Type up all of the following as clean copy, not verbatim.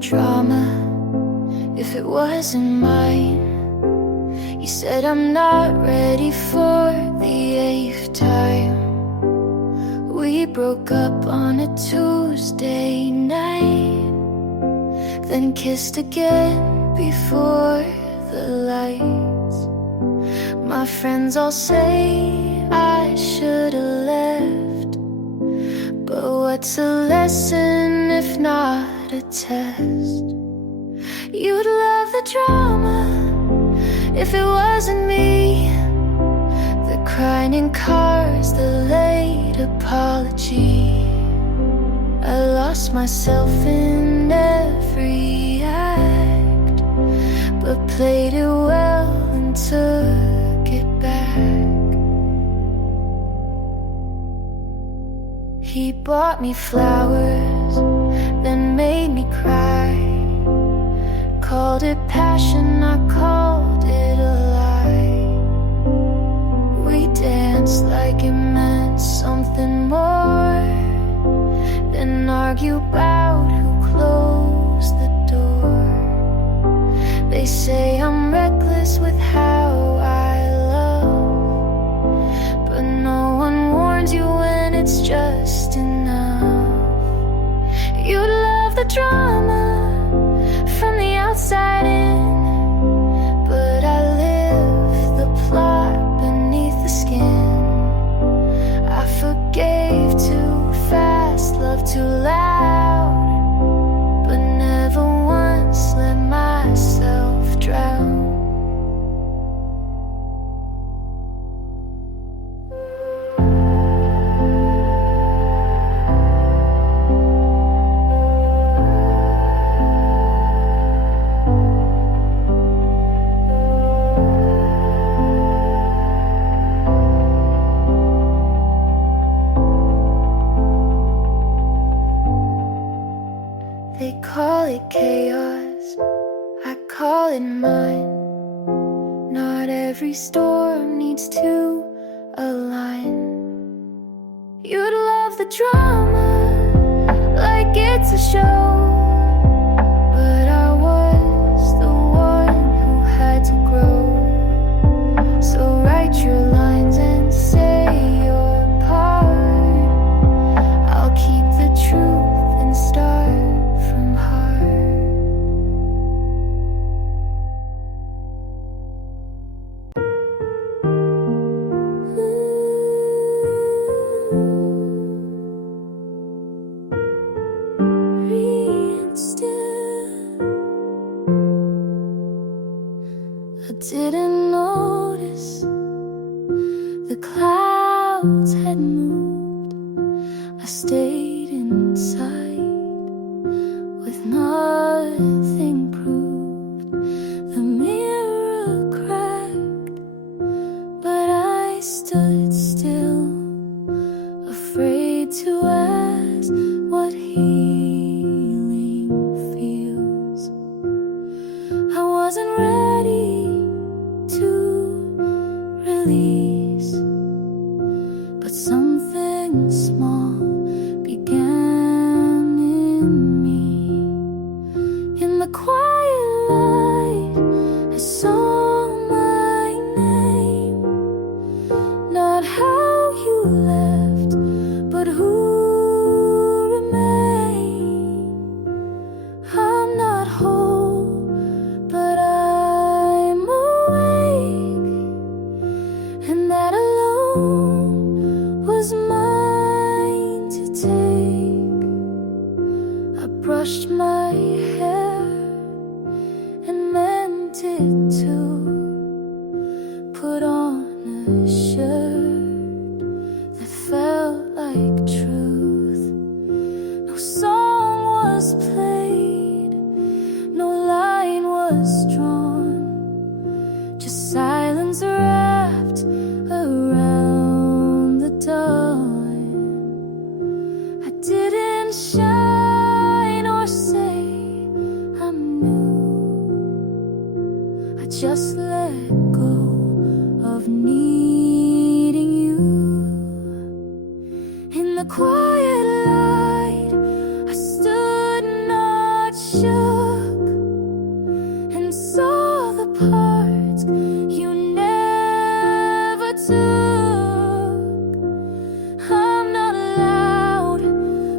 drama if it wasn't mine. You said I'm not ready for the 8th time. We broke up on a Tuesday night, then kissed again before the lights. My friends all say I should've left, but what's a lesson if not a test? You'd love the drama if it wasn't me, the crying in cars, the late apology. I lost myself in every act, but played it well and took it back. He bought me flowers, then made me cry. Called it passion, I called it a lie. We danced like it meant something more, then argue about who closed the door. They say I'm reckless with how I love, but no one warns you when it's just enough. You'd love the drama from the outside in, but I live the plot beneath the skin. I forgave too fast, loved too loud, but never once let myself drown. They call it chaos, I call it mine. Not every storm needs to align. You'd love the drama like it's a show, but I was the one who had to grow. So write your lines and say your part. I'll keep the truth and start from heart. I didn't notice the clouds had moved. I stayed inside with nothing proved. The mirror cracked, but I stood still, afraid to ask what healing feels. I wasn't ready to release, but something small began in me. In the quiet light, I saw my name. Not how you left, but who remained. I'm not whole, but I'm awake, and that alone was mine to take. I brushed my hair and meant it too. Put on a shirt that felt like truth. No song was played, no line was drawn, just silence wrapped around the dawn. I didn't shine or say I'm new. I just let go of needing you. In the quiet light, I stood not sure parts you never took. I'm not loud,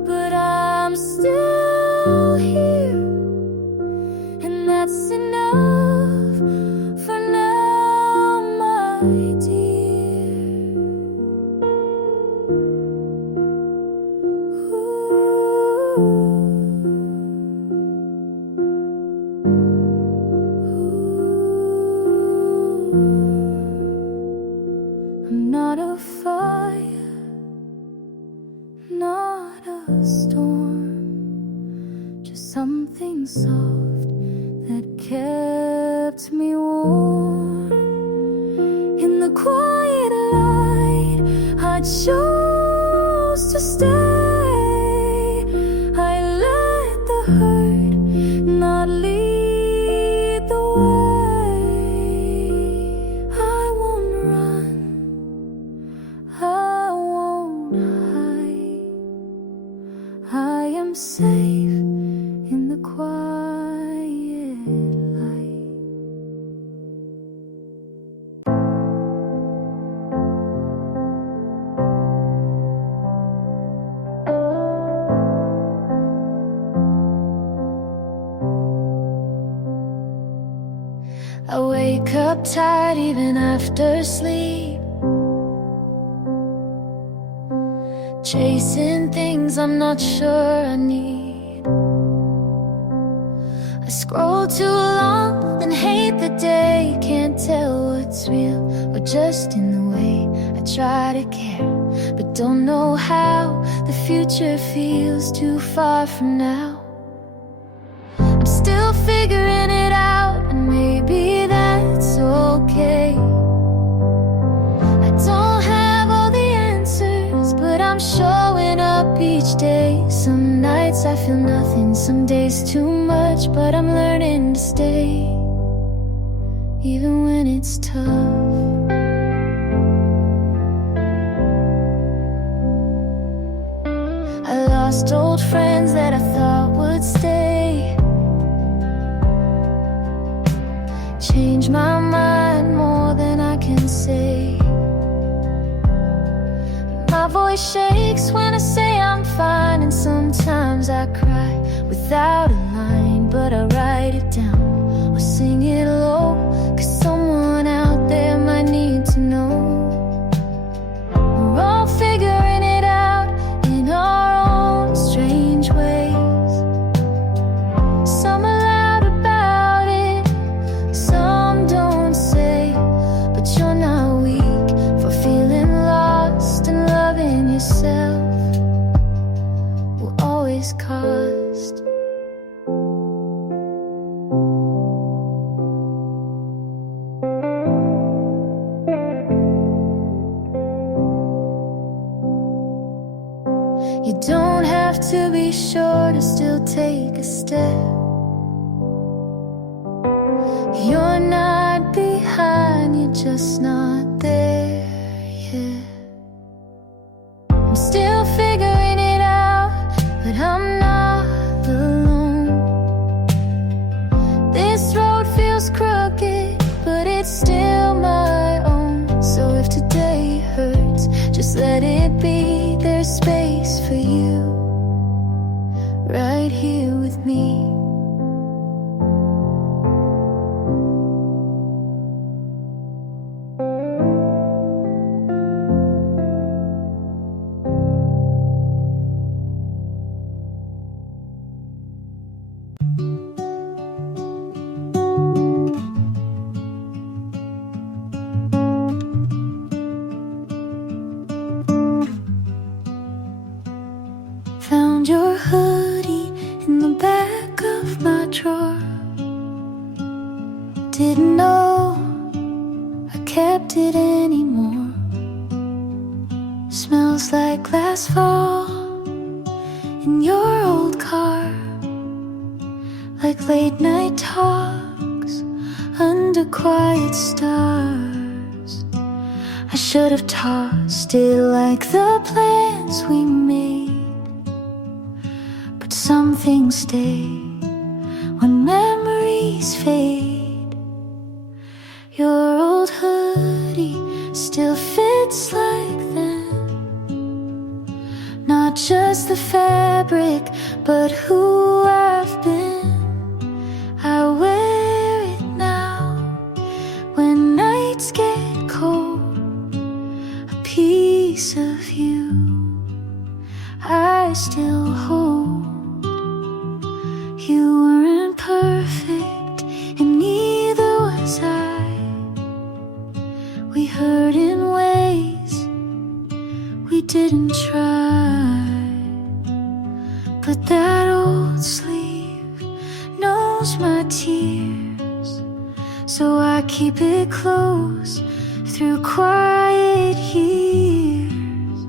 but I'm still here, and that's enough for now, my dear. I'm not a fire, not a storm, just something soft that kept me warm. In the quiet light, I chose to stay. I let the hurt not lead the way. I won't run, I won't hide. I am safe in the quiet light. I wake up tired even after sleep, chasing things I'm not sure I need. I scroll too long and hate the day, can't tell what's real or just in the way I try to care, but don't know how. The future feels too far from now. I'm still figuring it out, and maybe that's okay. I don't have all the answers, but I'm showing up each day. Some nights I feel nothing, some days too much, but I'm learning to stay, even when it's tough. I lost old friends that I thought would stay, changed my mind more than I can say. My voice shakes when I say I'm fine, and sometimes I cry without a line, but I write it down or sing it low, 'cause someone out there might need to know. We're all figuring it out in our own strange ways. Some are loud about it, some don't say, but you're not weak for feeling lost, and loving yourself will always cost. You don't have to be sure to still take a step. You're not behind, you're just not there yet. I'm still figuring it out, but I'm not alone. This road feels crooked, but it's still my own. So if today hurts, just let it be. There's space for you right here with me. Found your hoodie in the back of my drawer. Didn't know I kept it anymore. Smells like last fall in your old car, like late night talks under quiet stars. I should have tossed it like the plans we made, but some things stay when memories fade. the fabric, but who I've been, I wear it now. When nights get cold, a piece of you I still hold. You weren't perfect, and neither was I. We hurt in ways we didn't try. But that old sleeve knows my tears, so I keep it close through quiet years.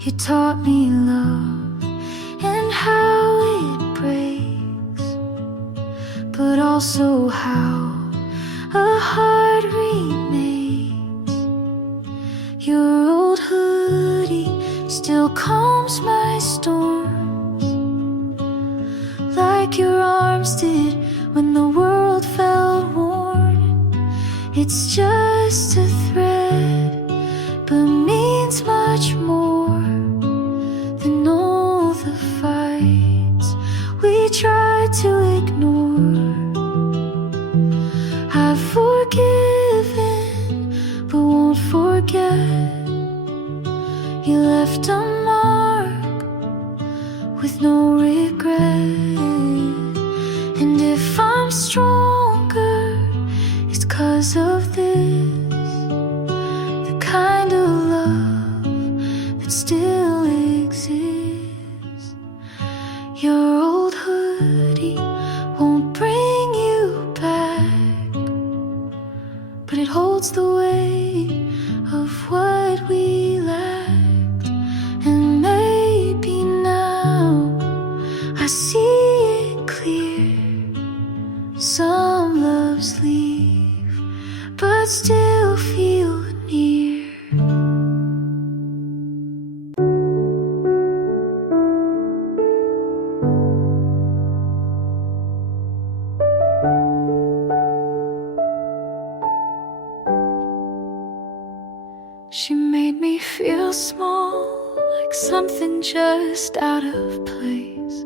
You taught me love and how it breaks, but also how a heart remakes. Your old hoodie still calms my storms, like your arms did when the world felt worn. It's just a thread, but means much more than all the fights we tried to ignore. I've forgiven, but won't forget. You left a mark with no regret. And if I'm stronger, it's 'cause of this, the kind of love that still exists. Your old hoodie won't bring you back, but it holds the weight of what we lacked. And maybe now I see it clear. Some loves leave, but still feel near. She made me feel small, like something just out of place.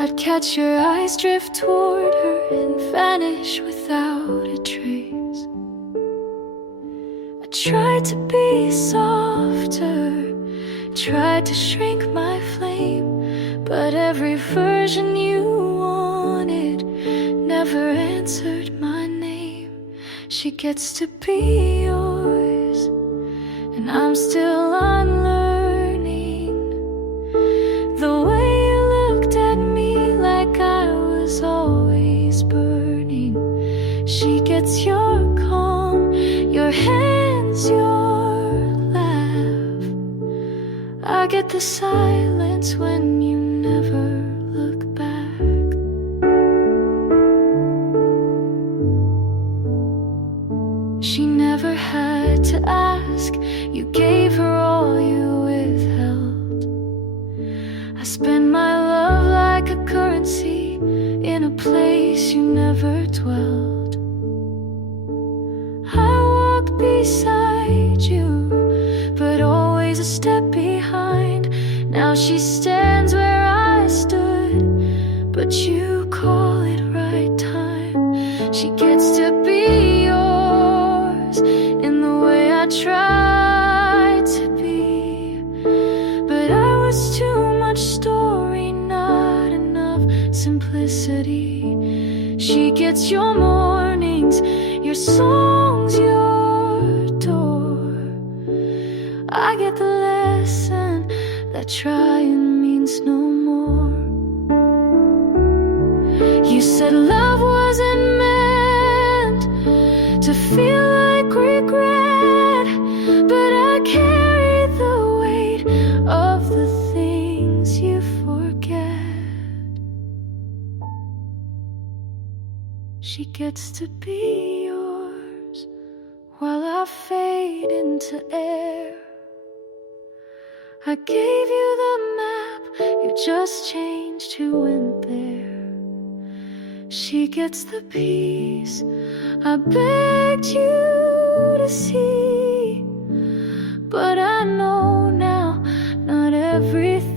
I'd catch your eyes drift toward her and vanish without a trace. I tried to be softer, tried to shrink my flame, but every version you wanted never answered my name. She gets to be yours, and I'm still unlearning the way you looked at me like I was always burning. She gets your calm, your hands, your laugh. I get the silence when you never look back. She never had to ask, you gave her all you withheld. I spend my love like a currency in a place you never dwelled. I walk beside you, but always a step behind. Now she stands where I stood, but you call it right time. She gets to be yours in the way I tried to be, but I was too much story, not enough simplicity. She gets your mornings, your songs, your door. I get the lesson that trying means no more. You said love wasn't meant to feel like regret, but I carry the weight of the things you forget. She gets to be yours while I fade into air. I gave you the map, you just changed who went there. She gets the peace I begged you to see, but I know now not everything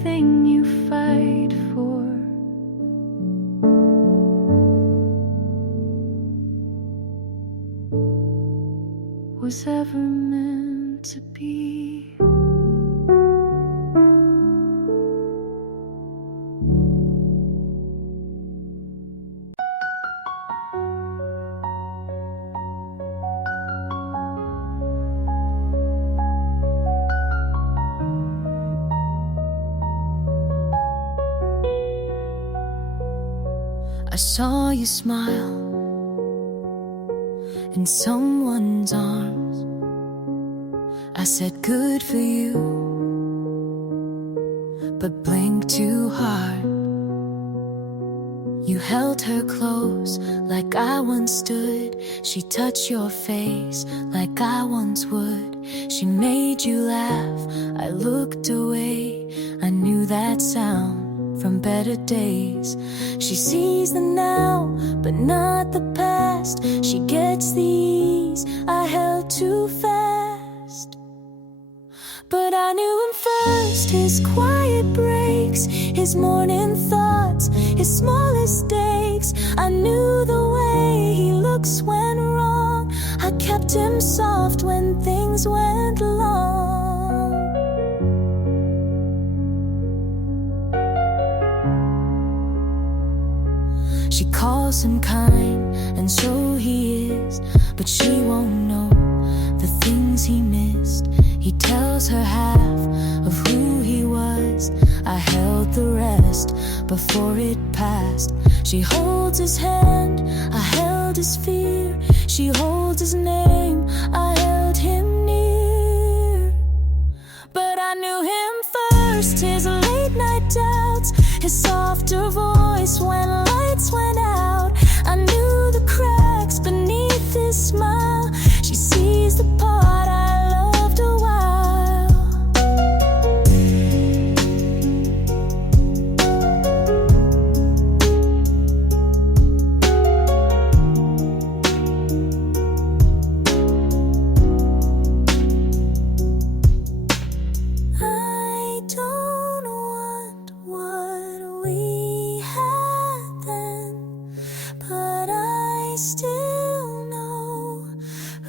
was ever meant to be. I saw you smile in someone's arms. I said good for you, but blinked too hard. You held her close like I once stood. She touched your face like I once would. She made you laugh, I looked away. I knew that sound from better days. She sees the now, but not the past. She gets the ease I held too fast. But I knew him first, his quiet breaks, his morning thoughts, his smallest stakes. I knew the way he looks when wrong. I kept him soft when things went long. She calls him kind, and so he is, but she won't know the things he missed. He tells her half of who he was. I held the rest before it passed. She holds his hand, I held his fear. She holds his name, I held him near. But I knew him first, his late night doubts, his softer voice when lights went out. I knew the cracks beneath his smile. She sees the part I loved a while. I don't want what we had then, but I still know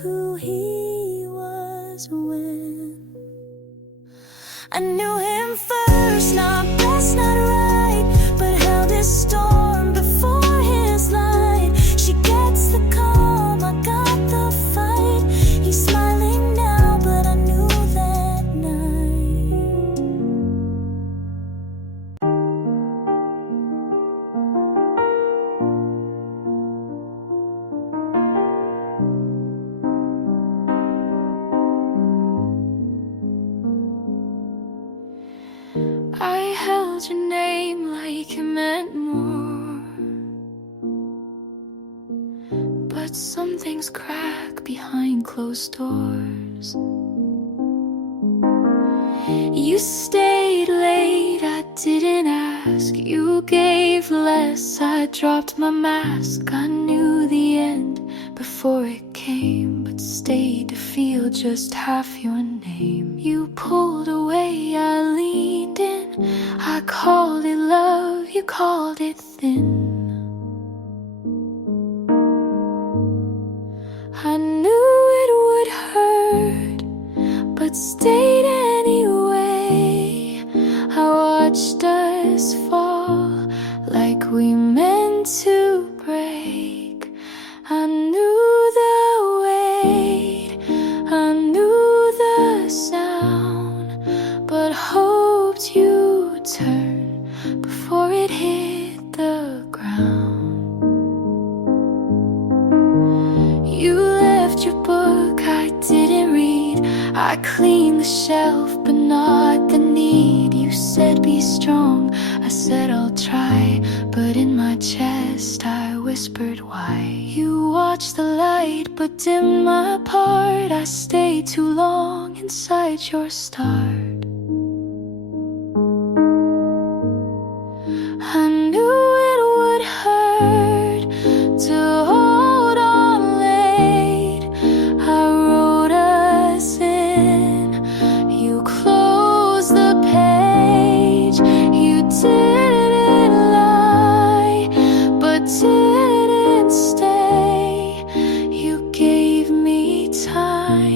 who he was when I knew him first, not best, not right, but held his storm before his light. She gets the calm, I got the fight. He's smiling now, but I knew that night. I held your name like it meant more, but some things crack behind closed doors. You stayed late, I didn't ask. You gave less, I dropped my mask. I knew the end before it came, but stayed to feel just half your name. You pulled away, I leaned in. I called it love, you called it thin. I knew it would hurt, but stayed anyway. I watched us fall like we meant to break. I knew the weight, I knew the sound, but hoped you'd turn before it hit the ground. You left your book, I didn't read. I cleaned the shelf, but not the need. You said be strong, I said I'll try, but in my chest I whispered why. You watched the light, but dimmed my part. I stayed too long inside your start. I knew it would hurt to hold on late. I wrote us in. You closed the page. You didn't lie, but didn't stay. You gave me time.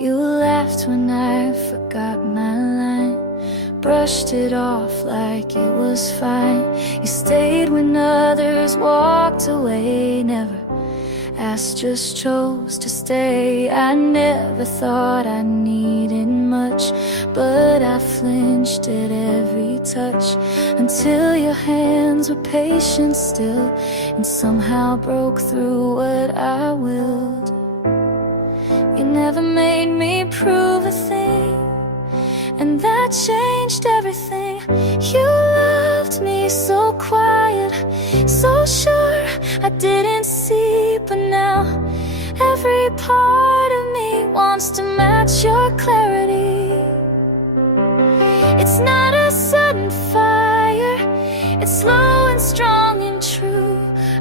You laughed when I forgot my line, brushed it off like it was fine. You stayed when others walked away, never asked, just chose to stay. I never thought I needed much, but I flinched at every touch, until your hands were patient still, and somehow broke through what I willed. You never made me prove a thing, and that changed everything. You loved me so quiet, so sure I didn't see, but now every part of me wants to match your clarity. It's not a sudden fire, it's slow and strong and true.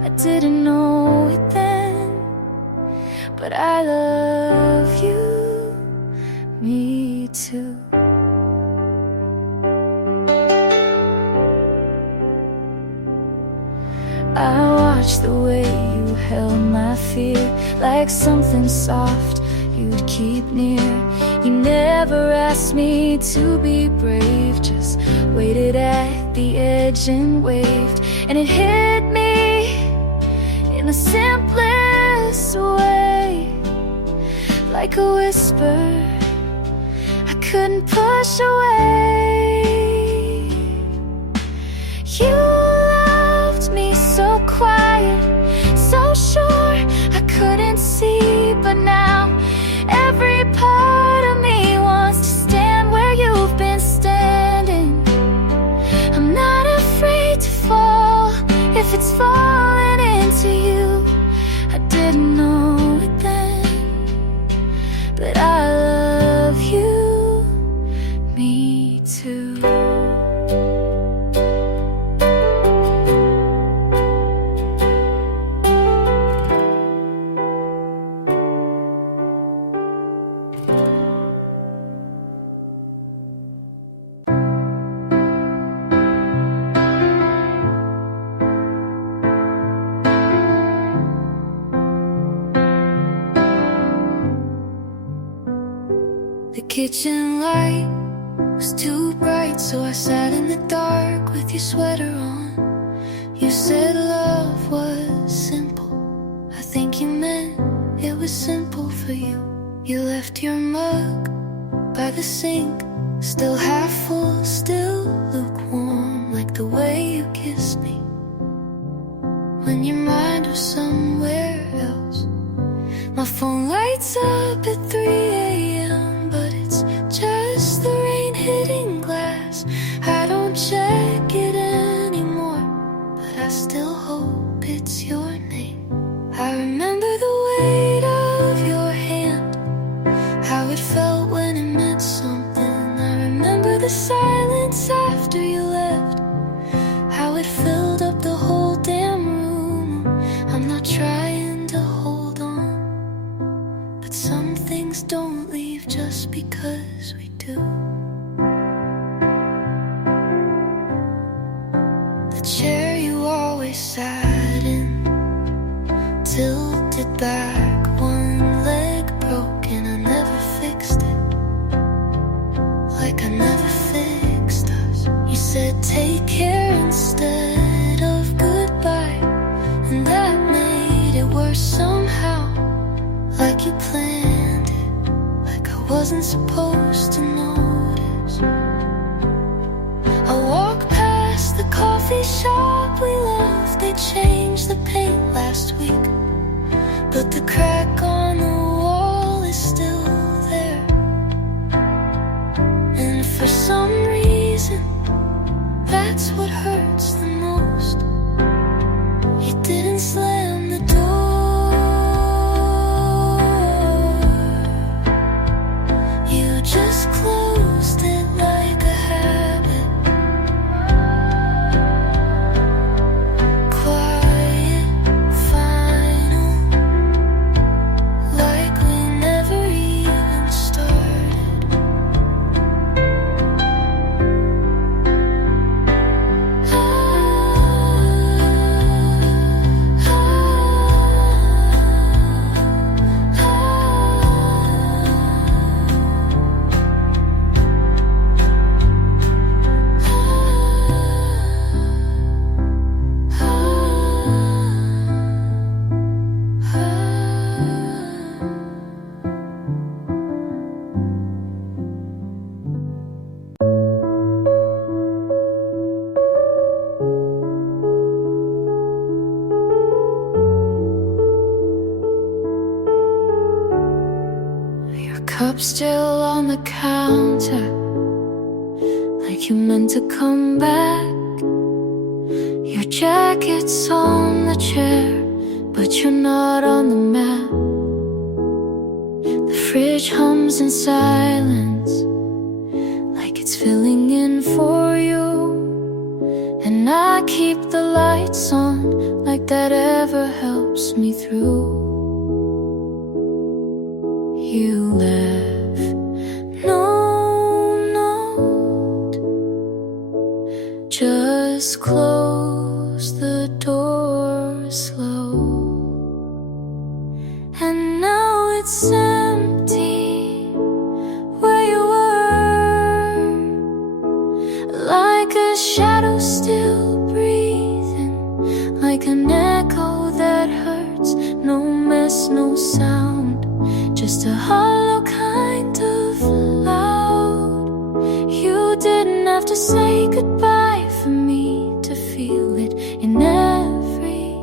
I didn't know it then, but I love you, me too. I watched the way you held my fear, like something soft you'd keep near. You never asked me to be brave, just waited at the edge and waved. And it hit me in the simplest way, like a whisper I couldn't push away. You loved me so quiet, so sure I couldn't see, but now every part of me wants to stand where you've been standing. I'm not afraid to fall if it's falling into you. I didn't know it then, but I love you, me too. The kitchen light was too bright, so I sat in the dark with your sweater on. You said love was simple, I think you meant it was simple for you. You left your mug by the sink, still half full, still lukewarm, like the way you kissed me when your mind was somewhere else. My phone lights up at 3 a.m., but it's just the rain hitting glass. I don't check it anymore, but I still hope it's your name. I remember the weight of your hand, how it felt when it meant something. I remember the silence after you left, how it filled up the whole damn room. I'm not trying to hold on, but some things don't leave just because we do. The chair you always sat in, tilted back, one leg broken. I never fixed it, like I never fixed us. You said take care instead of goodbye, and that made it worse somehow, like you planned it, like I wasn't supposed to notice. I walk past the coffee shop we loved, they changed the paint last week, but the crack on the wall is still there. And for some reason, that's what hurts the most. You didn't slam the door, you just closed it like a habit. Quiet, final, like we never even started. cup still on the counter, like you meant to come back. Your jacket's on the chair, but you're not on the map. The fridge hums in silence, like it's filling in for you. And I keep the lights on, like that ever helps me through. You left no note, just close the door slow. And now it's empty where you were, like a shadow still breathing, like an echo that hurts. No mess, no sound, just a hollow kind of loud. You didn't have to say goodbye for me to feel it in every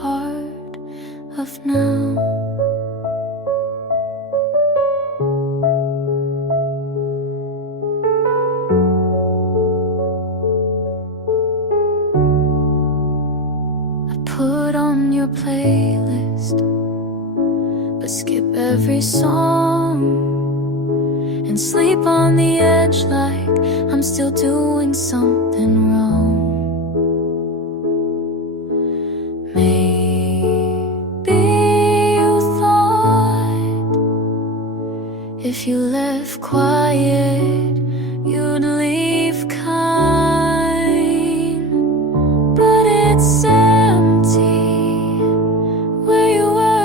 part of now. I put on your playlist, but skip every song and sleep on the edge like I'm still doing something wrong. Maybe you thought if you left quiet, you'd leave kind, but it's empty where you were,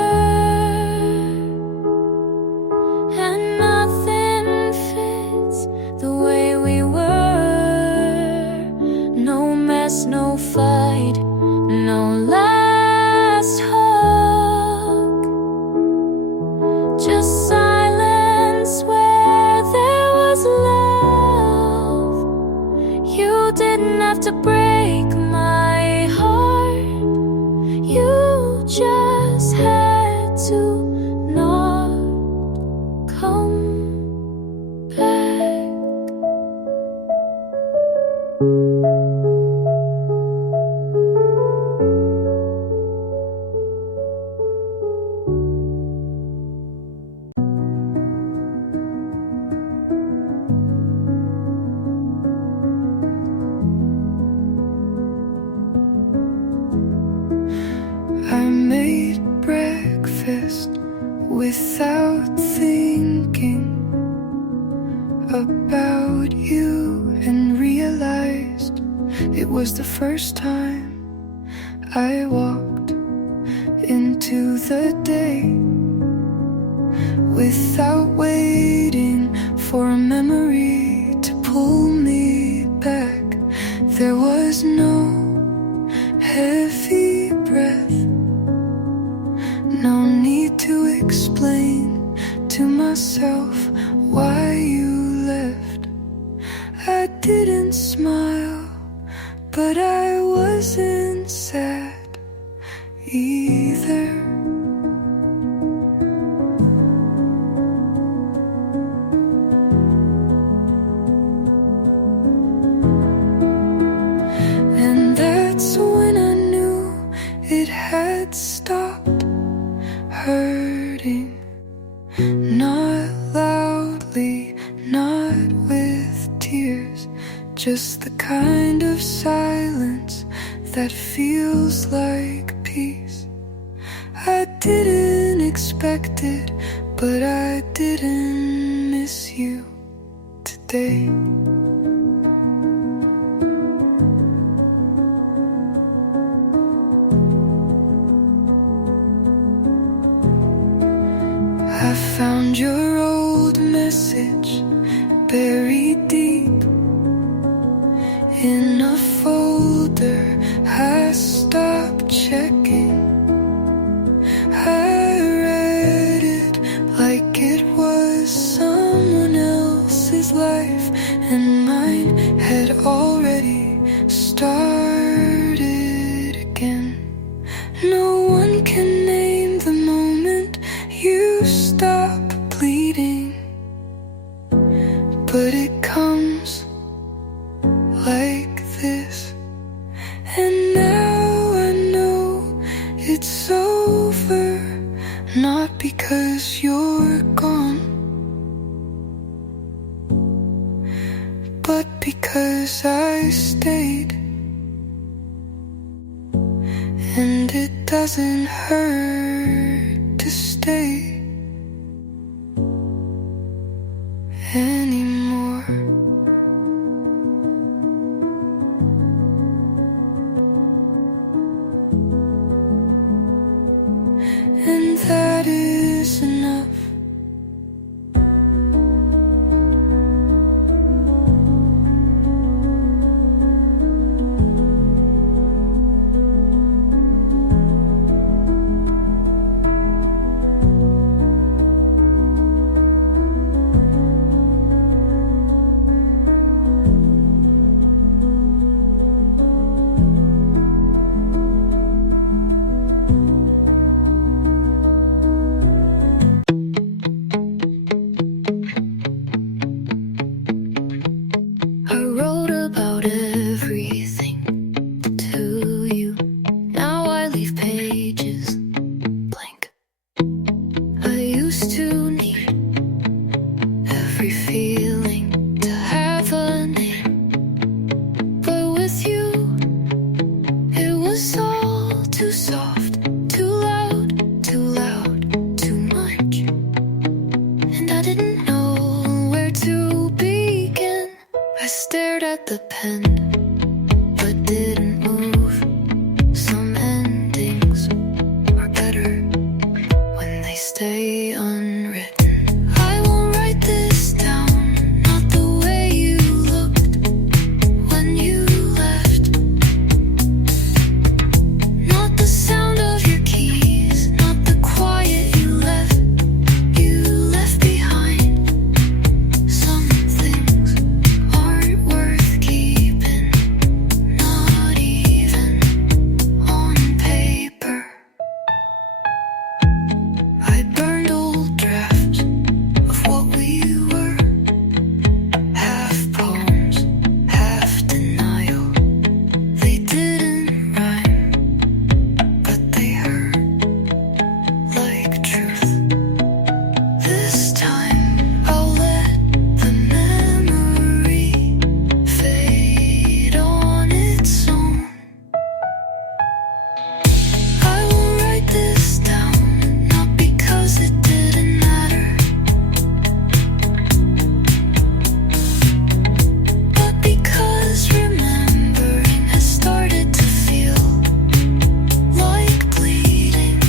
and nothing fits the way we were. No mess, no fight, no last hug, just silence where there was love. You didn't have to break my heart, you just had to not come back. I made breakfast without thinking about you, and realized it was the first time I walked into the day without waiting for a memory to pull me back. There was no heavy breath, no need to explain to myself why you left. I didn't smile, but I wasn't sad either. And that's when I knew it had stopped hurting. Not loudly, not with tears, just the kind of silence that feels like peace. I didn't expect it, but I didn't miss you today. I found your old message buried deep in a folder I stopped checking. I read it like it was someone else's life, and mine had already started again. No one can name the moment you stop bleeding. but it comes like this. And now I know it's over, not because you're gone, but because I stayed. And it doesn't hurt to stay anymore. And that is enough. I wrote about everything to you. Now I leave pages blank. I used to need every feeling to have a name, but with you it was all too soft, too loud, too much. And I didn't know where to begin. I stared at the pen, but didn't move. Some endings are better when they stay unwritten. I won't write this down, not the way you looked when you left. Not the sound of your keys, not the quiet you left behind. Some things aren't worth keeping, not even on paper. I burned old drafts of what we were, half poems, half denial. They didn't rhyme, but they hurt like truth. This time I'll let the memory fade on its own. I will write this down, not because it didn't matter, but because remembering has started to feel like bleeding.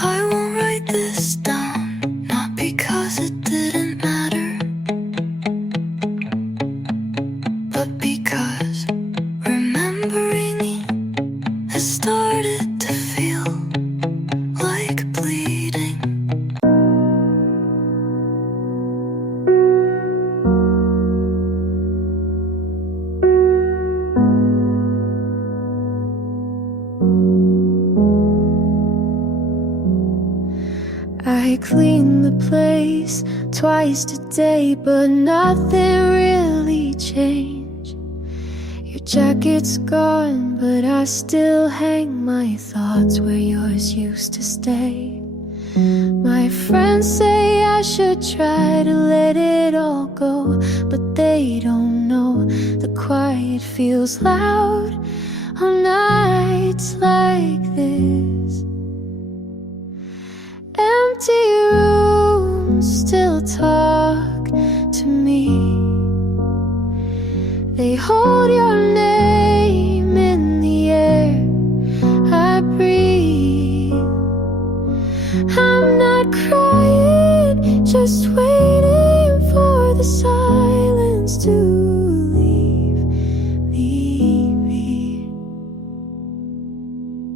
I won't write this down, not because it didn't matter, but because remembering has started to feel like bleeding. I clean the place twice today, but nothing really changed. Your jacket's gone, but I still hang my thoughts where yours used to stay. My friends say I should try to let it all go, but they don't know the quiet feels loud on nights like this. Empty rooms still talk to me. They hold your name in the air I breathe. I'm not crying, just waiting for the silence to leave me.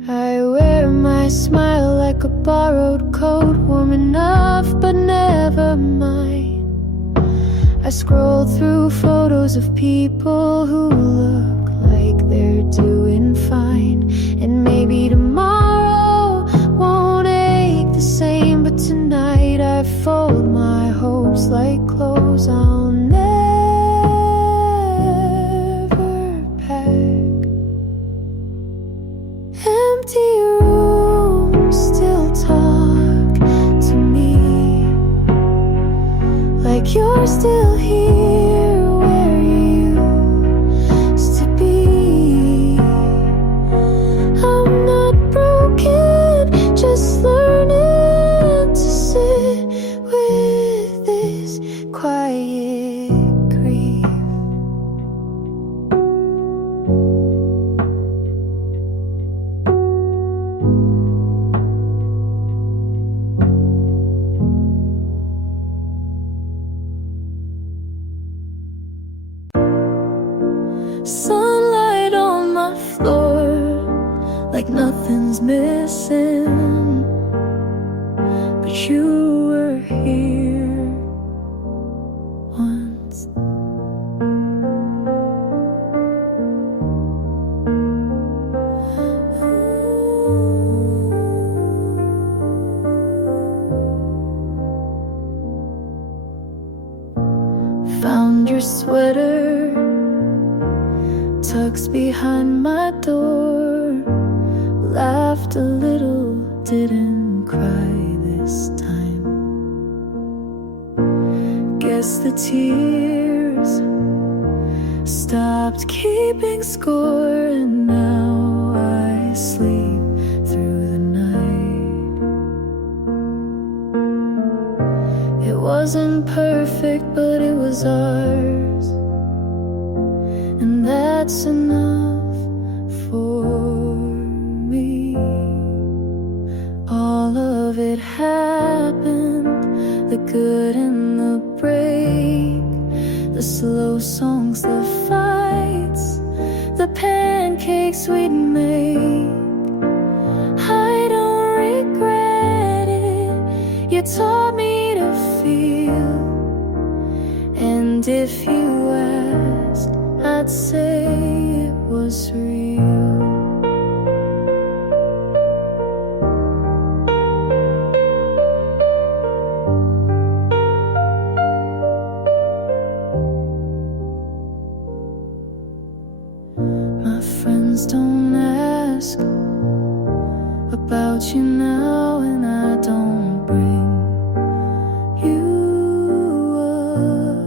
I wear my smile like like a borrowed coat, warm enough but never mine. I scroll through photos of people who look like they're doing fine. And maybe tomorrow won't ache the same, but tonight I fold my hopes like clothes I'll never pack. Empty rooms still talk to me, like you're still here where you used to be. I'm not broken, just learning to sit with this quiet grief. Sunlight on my floor, like nothing's missing, but you were here once. Found your sweater tucked behind my door, laughed a little, didn't cry this time. Guess the tears stopped keeping score, and now I sleep through the night. It wasn't perfect, but it was ours, and that's enough for me. All of it happened, the good and the break, the slow songs, the fights, the pancakes we'd make. I don't regret it, you taught me to feel. And if you ask, I'd say it was real. My friends don't ask about you now, and I don't bring you up.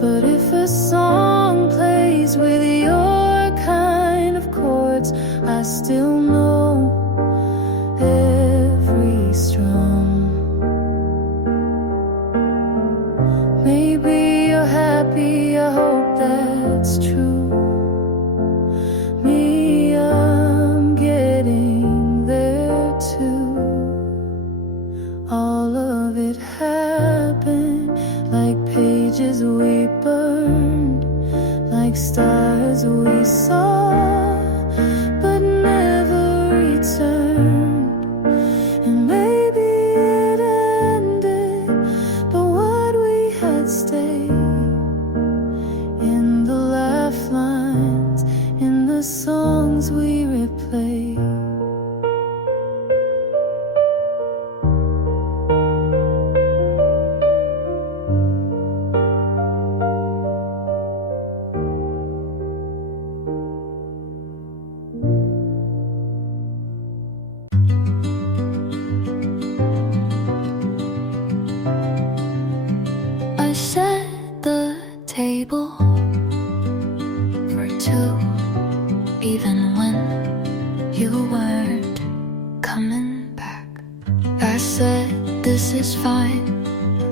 But if a song plays with your kind of chords, I still know every strum. Maybe you're happy, I hope that's true. Me, I'm getting there too. All of it happened like pages we burned, like stars we saw but never returned. And maybe it ended, but what we had stayed in the laugh lines, in the songs we replay. I set the table for two, even when you weren't coming back. I said this is fine,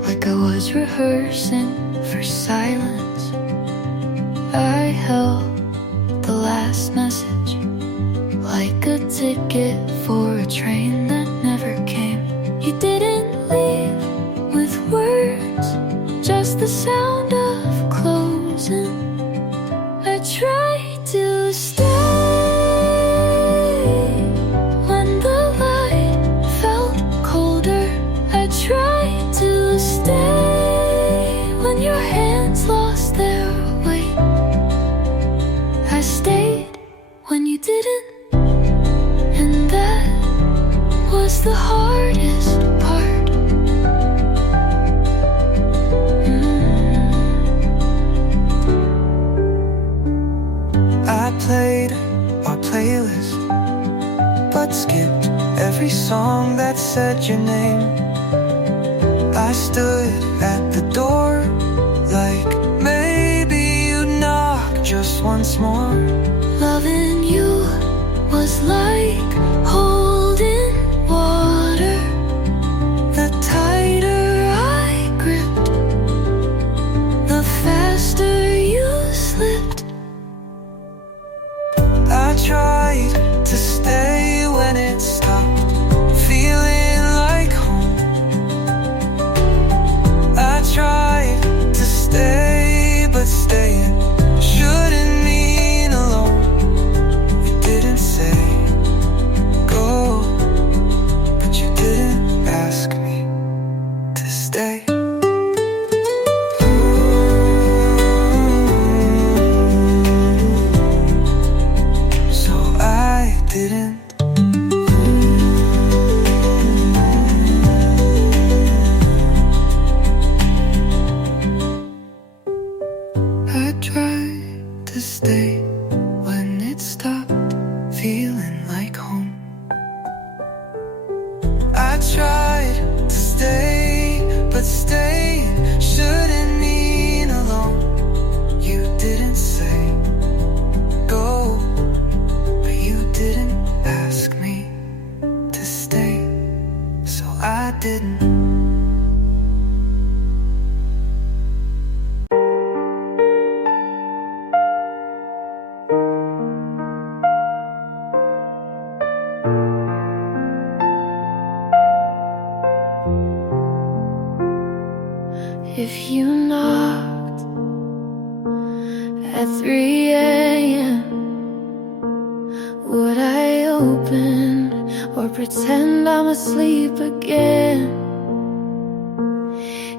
like I was rehearsing for silence. I held the last message like a ticket for a train that never came. You didn't leave with words, just the sound of closing. I tried to stay, was the hardest part. I played our playlist, but skipped every song that said your name. I stood at the door, like maybe you'd knock just once more. Loving you was like holding water. The tighter I gripped, The faster you slipped. I tried to stay when it stopped feeling like home. I tried to stay, but staying shouldn't mean alone. You didn't say go, but you didn't ask me to stay. So I didn't. I tried to stay when it stopped feeling like home. I tried to stay, but staying shouldn't mean alone. You didn't say go, but you didn't ask me to stay, so I didn't. If you knocked at 3 a.m., would I open or pretend I'm asleep again?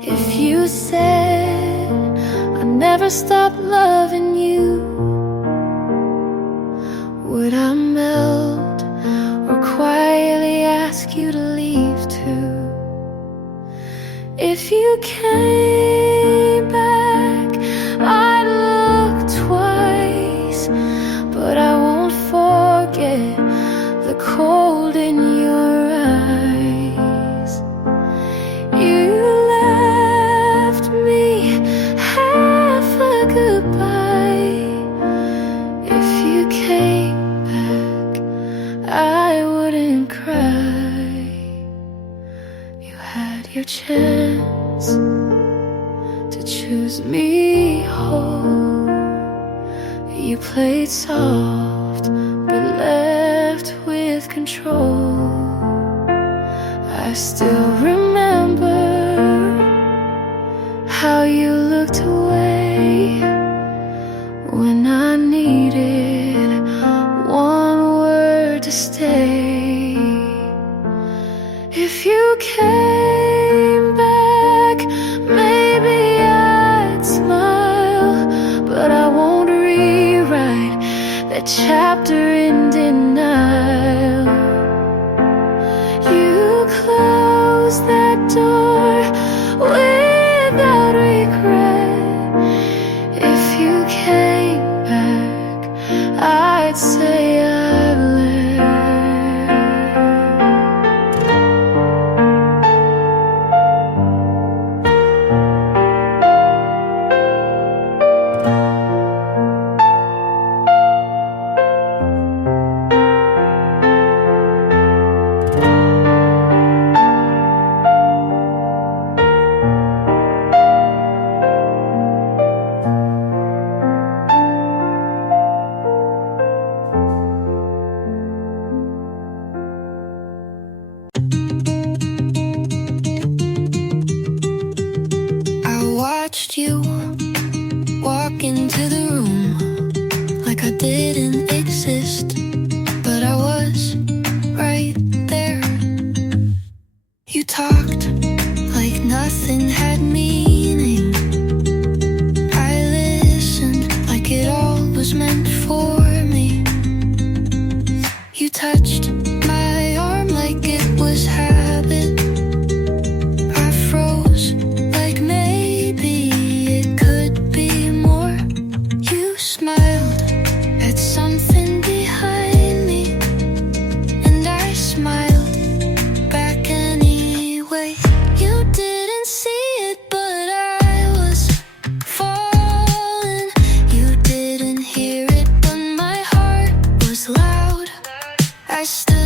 If you said I never stopped loving you, would I melt or quietly ask you to leave too? If you came back, I'd look twice, but I won't forget the cold in your eyes. You left me half a goodbye. If you came back, I wouldn't cry. You had your chance to choose me whole. You played soft but left with control. I still remember how you looked away when I needed one word to stay. If you came back, maybe I'd smile, but I won't rewrite that chapter in denial. You closed that door without regret. If you came back, I'd say I've left. smiled back anyway. You didn't see it, but I was falling. You didn't hear it, but my heart was loud. I stood